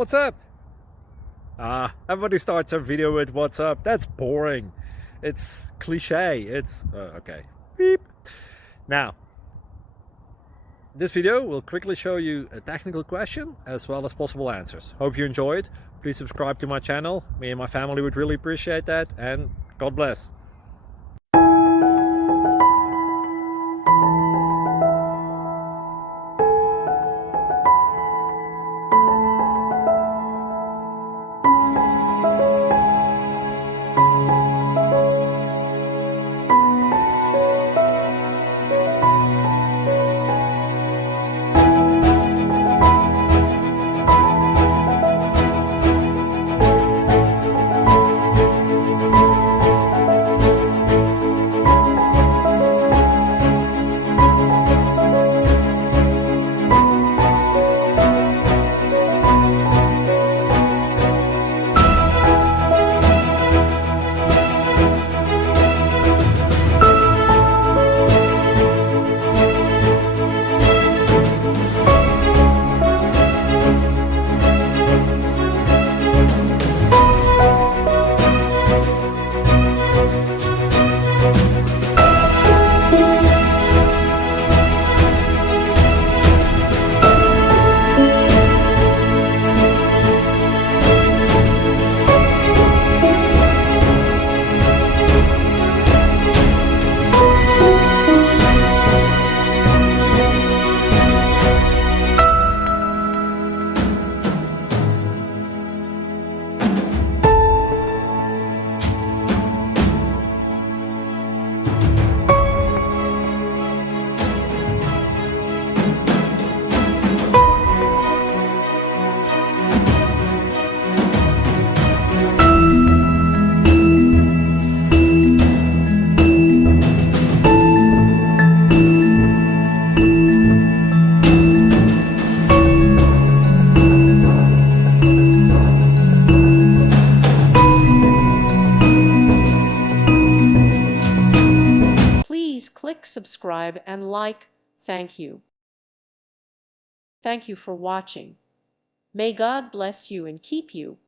What's up? Everybody starts a video with what's up. That's boring. It's cliche. It's okay. Beep. Now, this video will quickly show you a technical question as well as possible answers. Hope you enjoyed. Please subscribe to my channel. Me and my family would really appreciate that, and God bless. Please click subscribe and like. Thank you. Thank you for watching. May God bless you and keep you.